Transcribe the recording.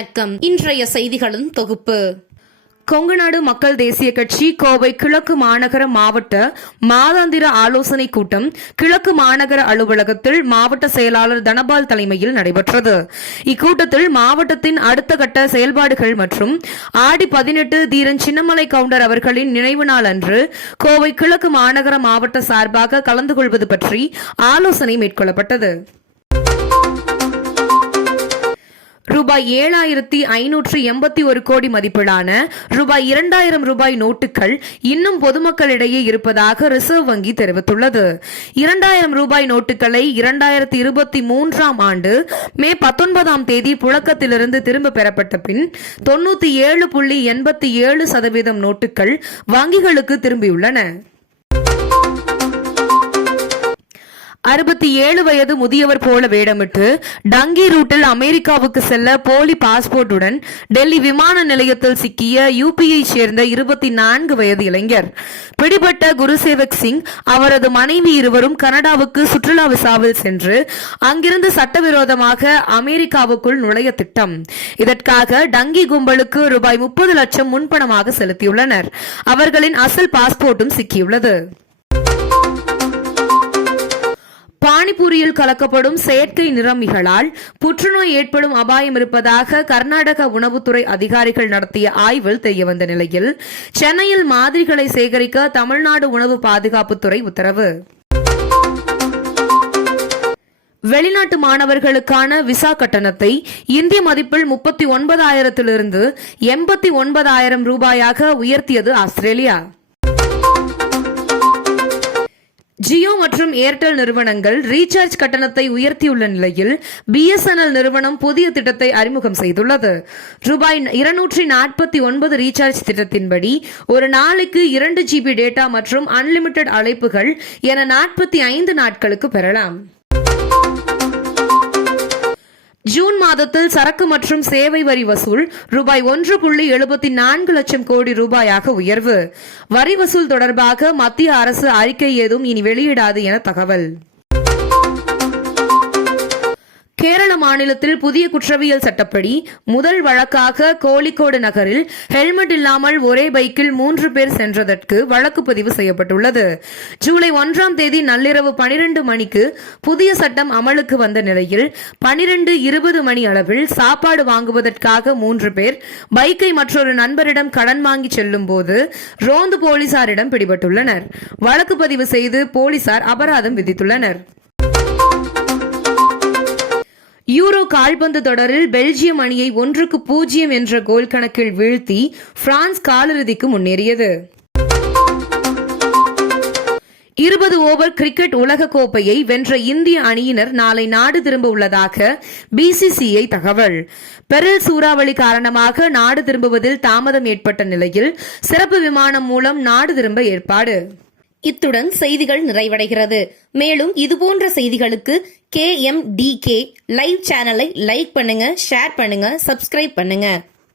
வணக்கம். இன்றைய செய்திகளின் தொகுப்பு. கொங்குநாடு மக்கள் தேசிய கட்சி கோவை கிழக்கு மாநகர மாவட்ட மாதாந்திர ஆலோசனை கூட்டம் கிழக்கு மாநகர அலுவலகத்தில் மாவட்ட செயலாளர் தனபால் தலைமையில் நடைபெற்றது. இக்கூட்டத்தில் மாவட்டத்தின் அடுத்த கட்ட செயல்பாடுகள் மற்றும் ஆடி 18 தீரன் சின்னமலை கவுண்டர் அவர்களின் நினைவு நாள் அன்று கோவை கிழக்கு மாநகர மாவட்ட சார்பாக கலந்து கொள்வது பற்றி ஆலோசனை மேற்கொள்ளப்பட்டது. ரூபாய் 7,581 கோடி மதிப்பிலான ரூபாய் 2,000 நோட்டுகள் இன்னும் பொதுமக்களிடையே இருப்பதாக ரிசர்வ் வங்கி தெரிவித்துள்ளது. 2,000 நோட்டுகளை 2023 ஆண்டு மே 19 புழக்கத்திலிருந்து திரும்ப பெறப்பட்ட பின் 97.87% நோட்டுகள் வங்கிகளுக்கு திரும்பியுள்ளன. 67 வயது முதியவர் போல வேடமிட்டு டங்கி ரூட்டில் அமெரிக்காவுக்கு செல்ல போலி பாஸ்போர்ட்டுடன் டெல்லி விமான நிலையத்தில் சிக்கிய யூபியை சேர்ந்த 24 வயது இளைஞர். பிடிபட்ட குருசேவக் சிங் அவரது மனைவி இருவரும் கனடாவுக்கு சுற்றுலா விசாவில் சென்று அங்கிருந்து சட்டவிரோதமாக அமெரிக்காவுக்குள் நுழைய திட்டம். இதற்காக டங்கி கும்பலுக்கு ரூபாய் 30 லட்சம் முன்பணமாக செலுத்தியுள்ளனர். அவர்களின் அசல் பாஸ்போர்ட்டும் சிக்கியுள்ளது. பானிபூரியில் கலக்கப்படும் செயற்கை நிறமிகளால் புற்றுநோய் ஏற்படும் அபாயம் இருப்பதாக கர்நாடக உணவுத்துறை அதிகாரிகள் நடத்திய ஆய்வில் தெரியவந்த நிலையில் சென்னையில் மாதிரிகளை சேகரிக்க தமிழ்நாடு உணவு பாதுகாப்புத்துறை உத்தரவு. வெளிநாட்டு மாணவர்களுக்கான விசா கட்டணத்தை இந்திய மதிப்பில் 39,000 89,000 ரூபாயாக உயர்த்தியது ஆஸ்திரேலியா. ஜியோ மற்றும் ஏர்டெல் நிறுவனங்கள் ரீசார்ஜ் கட்டணத்தை உயர்த்தியுள்ள நிலையில் பிஎஸ்என்எல் நிறுவனம் புதிய திட்டத்தை அறிமுகம் செய்துள்ளது. ரூபாய் 249 ரீசார்ஜ் திட்டத்தின்படி ஒரு நாளைக்கு 2 GB டேட்டா மற்றும் அன்லிமிடெட் அழைப்புகள் என 45 நாட்களுக்கு பெறலாம். ஜூன் மாதத்தில் சரக்கு மற்றும் சேவை வரி வசூல் ரூபாய் 1.74 லட்சம் கோடி ரூபாயாக உயர்வு. வரி வசூல் தொடர்பாக மத்திய அரசு அறிக்கை ஏதும் இனி வெளியிடாது என தகவல். கேரள மாநிலத்தில் புதிய குற்றவியல் சட்டப்படி முதல் வழக்காக கோழிக்கோடு நகரில் ஹெல்மெட் இல்லாமல் ஒரே பைக்கில் 3 பேர் சென்றதற்கு வழக்கு பதிவு செய்யப்பட்டுள்ளது. ஜூலை 1 நள்ளிரவு 12 மணிக்கு புதிய சட்டம் அமலுக்கு வந்த நிலையில் 12:20 மணி அளவில் சாப்பாடு வாங்குவதற்காக 3 பேர் பைக்கை மற்றொரு நண்பரிடம் கடன் வாங்கி செல்லும் போது ரோந்து போலீசாரிடம் பிடிபட்டுள்ளனர். வழக்கு பதிவு செய்து போலீசார் அபராதம் விதித்துள்ளனர். யூரோ கால்பந்து தொடரில் பெல்ஜியம் அணியை 1-0 என்ற கோல் கணக்கில் வீழ்த்தி பிரான்ஸ் காலிறுதிக்கு முன்னேறியது. 20 ஓவர் கிரிக்கெட் உலக கோப்பையை வென்ற இந்திய அணியினர் நாளை நாடு திரும்ப உள்ளதாக பிசிசிஐ தகவல். பெரில் சூறாவளி காரணமாக நாடு திரும்புவதில் தாமதம் ஏற்பட்ட நிலையில் சிறப்பு விமானம் மூலம் நாடு திரும்ப ஏற்பாடு. இத்துடன் செய்திகள் நிறைவடைகிறது. மேலும் இதுபோன்ற செய்திகளுக்கு KMDK லைவ் சேனலை லைக் பண்ணுங்க, ஷேர் பண்ணுங்க, சப்ஸ்கிரைப் பண்ணுங்க.